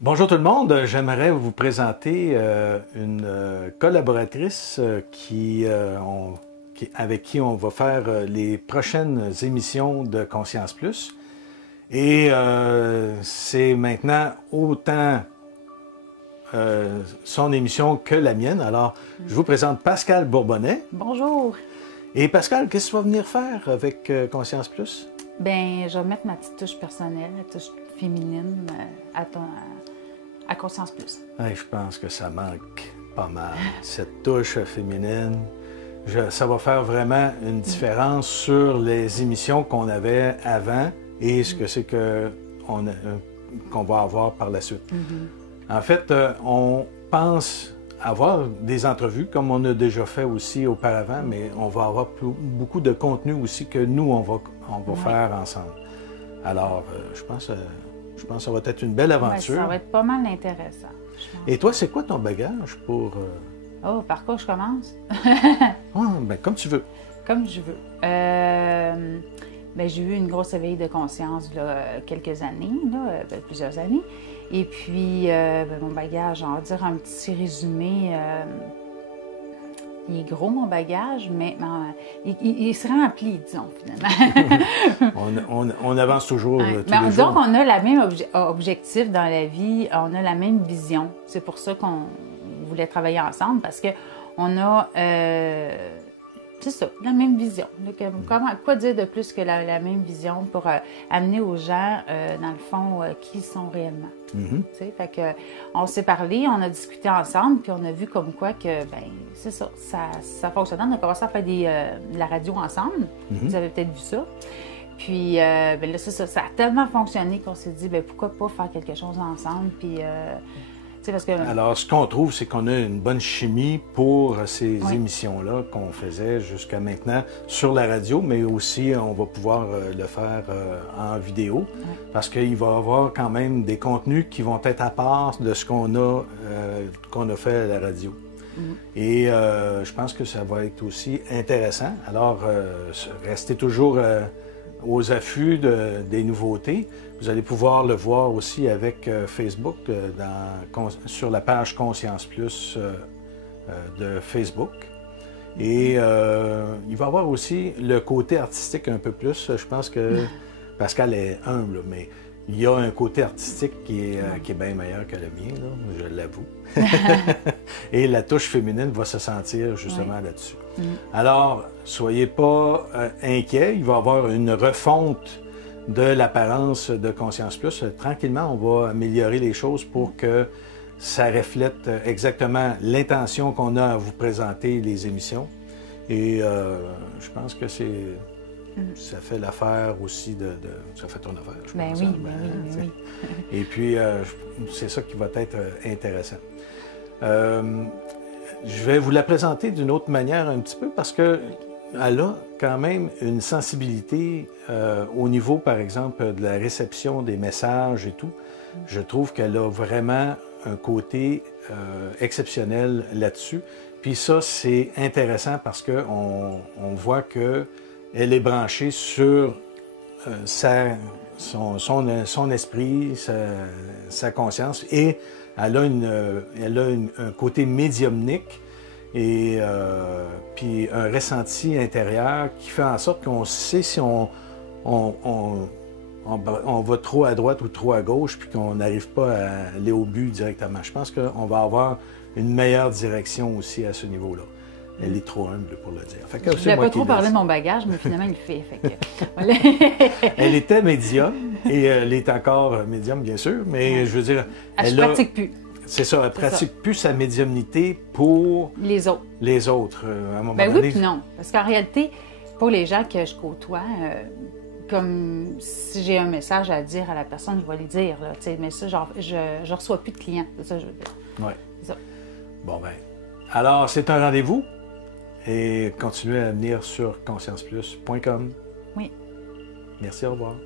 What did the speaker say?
Bonjour tout le monde, j'aimerais vous présenter une collaboratrice avec qui on va faire les prochaines émissions de Conscience Plus. Et c'est maintenant autant son émission que la mienne. Alors, je vous présente Pascale Bourbonnais. Bonjour. Et Pascale, qu'est-ce que tu vas venir faire avec Conscience Plus? Bien, je vais mettre ma petite touche personnelle, la touche féminine à Conscience Plus. Ouais, je pense que ça manque pas mal, cette touche féminine. Ça va faire vraiment une différence sur les émissions qu'on avait avant et ce que c'est qu'on va avoir par la suite. En fait, on pense avoir des entrevues, comme on a déjà fait aussi auparavant, mais on va avoir beaucoup de contenu aussi que nous, on va faire ensemble. Alors, je pense que ça va être une belle aventure. Ouais, ça va être pas mal intéressant. Et toi, c'est quoi ton bagage pour... Oh, par quoi je commence? Ben, comme tu veux. Comme je veux. Ben, j'ai eu une grosse éveil de conscience là, quelques années, là, plusieurs années. Et puis, mon bagage, on va dire un petit résumé. Il est gros, mon bagage, mais il se remplit, disons, finalement. on avance toujours tous les jours. Donc, on a le même objectif dans la vie, on a la même vision. C'est pour ça qu'on voulait travailler ensemble, parce qu'on a... c'est ça, la même vision. Quoi dire de plus que la même vision pour amener aux gens, dans le fond, qui ils sont réellement. Fait que, on s'est parlé, on a discuté ensemble, puis on a vu comme quoi que, ben c'est ça, ça fonctionnait. On a commencé à faire de la radio ensemble. Vous avez peut-être vu ça. Puis, ben là, c'est ça, ça a tellement fonctionné qu'on s'est dit, ben pourquoi pas faire quelque chose ensemble, puis... Parce que... Alors, ce qu'on trouve, c'est qu'on a une bonne chimie pour ces émissions-là qu'on faisait jusqu'à maintenant sur la radio, mais aussi on va pouvoir le faire en vidéo, parce qu'il va y avoir quand même des contenus qui vont être à part de ce qu'on a fait à la radio. Et je pense que ça va être aussi intéressant. Alors, restez toujours aux affûts des nouveautés. Vous allez pouvoir le voir aussi avec Facebook, sur la page Conscience Plus de Facebook. Et il va y avoir aussi le côté artistique un peu plus. Je pense que Pascal est humble, mais il y a un côté artistique qui est bien meilleur que le mien, là, je l'avoue. Et la touche féminine va se sentir justement là-dessus. Alors, soyez pas inquiets, il va y avoir une refonte de l'apparence de Conscience Plus. Tranquillement, on va améliorer les choses pour que ça reflète exactement l'intention qu'on a à vous présenter les émissions. Et je pense que ça fait l'affaire aussi ça fait ton affaire, je pense. Oui. Et puis, c'est ça qui va être intéressant. Je vais vous la présenter d'une autre manière un petit peu parce qu'elle a quand même une sensibilité au niveau, par exemple, de la réception des messages et tout. Je trouve qu'elle a vraiment un côté exceptionnel là-dessus. Puis ça, c'est intéressant parce qu'on voit qu'elle est branchée sur son esprit, sa conscience, et elle a un côté médiumnique et puis un ressenti intérieur qui fait en sorte qu'on sait si on va trop à droite ou trop à gauche, puis qu'on n'arrive pas à aller au but directement. Je pense qu'on va avoir une meilleure direction aussi à ce niveau-là. Elle est trop humble pour le dire. Je ne voulais pas trop parler de mon bagage, mais finalement, il le fait. Elle était médium, et elle est encore médium, bien sûr, mais je veux dire... Elle ne pratique plus. C'est ça, elle ne pratique plus sa médiumnité pour... Les autres. Les autres, à un moment donné. Oui, puis non. Parce qu'en réalité, pour les gens que je côtoie, comme si j'ai un message à dire à la personne, je vais lui dire. Là, mais ça, genre, je ne reçois plus de clients. C'est ça que je veux dire. Oui. C'est ça. Bon, ben. Alors, c'est un rendez-vous. Et continuez à venir sur conscienceplus.com. Oui. Merci, au revoir.